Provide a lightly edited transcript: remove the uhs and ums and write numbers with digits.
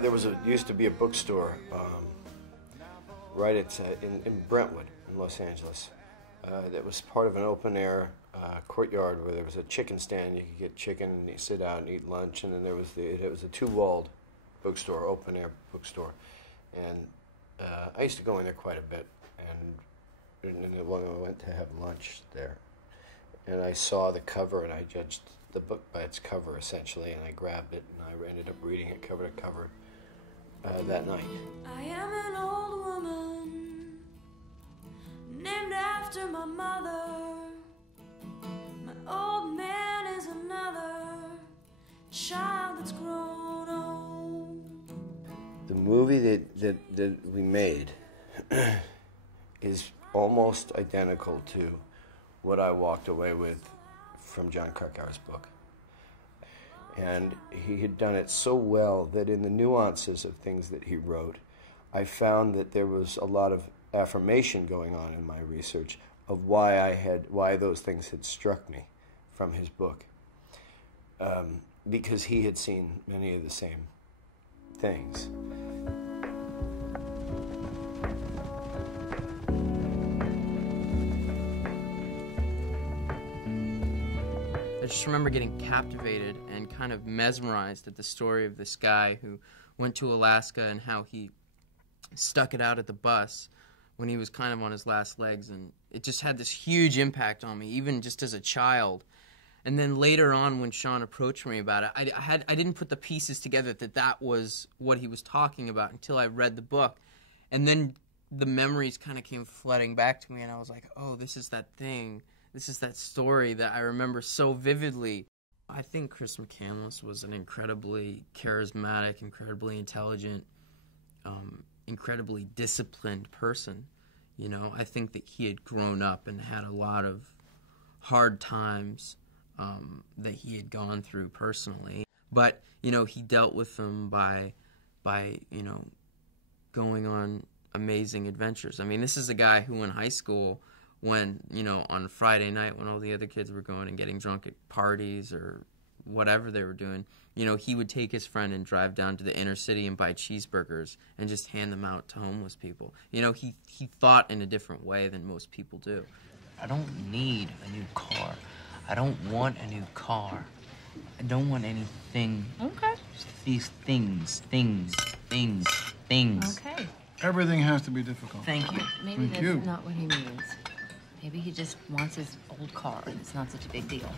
There used to be a bookstore right in Brentwood, in Los Angeles. That was part of an open-air courtyard where there was a chicken stand. You could get chicken and you sit out and eat lunch. And then it was a two-walled bookstore, open-air bookstore. And I used to go in there quite a bit. And then I went to have lunch there. And I saw the cover and I judged the book by its cover, essentially. And I grabbed it and I ended up reading it cover to cover that night. I am an old woman named after my mother. My old man is another child that's grown old. The movie that we made is almost identical to what I walked away with from John Krakauer's book. And he had done it so well that in the nuances of things that he wrote, I found that there was a lot of affirmation going on in my research of why those things had struck me from his book. Because he had seen many of the same things. I just remember getting captivated and kind of mesmerized at the story of this guy who went to Alaska and how he stuck it out at the bus when he was kind of on his last legs, and it just had this huge impact on me, even just as a child. And then later on, when Sean approached me about it, I didn't put the pieces together that was what he was talking about until I read the book. And then the memories kind of came flooding back to me, and I was like, oh, this is that thing. This is that story that I remember so vividly. I think Chris McCandless was an incredibly charismatic, incredibly intelligent, incredibly disciplined person. You know, I think that he had grown up and had a lot of hard times that he had gone through personally. But, you know, he dealt with them by you know, going on amazing adventures. I mean, this is a guy who in high school, when, you know, on Friday night when all the other kids were going and getting drunk at parties or whatever they were doing, you know, he would take his friend and drive down to the inner city and buy cheeseburgers and just hand them out to homeless people. You know, he thought in a different way than most people do. I don't need a new car. I don't want a new car. I don't want anything. Okay. Just these things. Okay. Everything has to be difficult. Thank you. Maybe Thank that's you. not what he means. Maybe he just wants his old car and it's not such a big deal.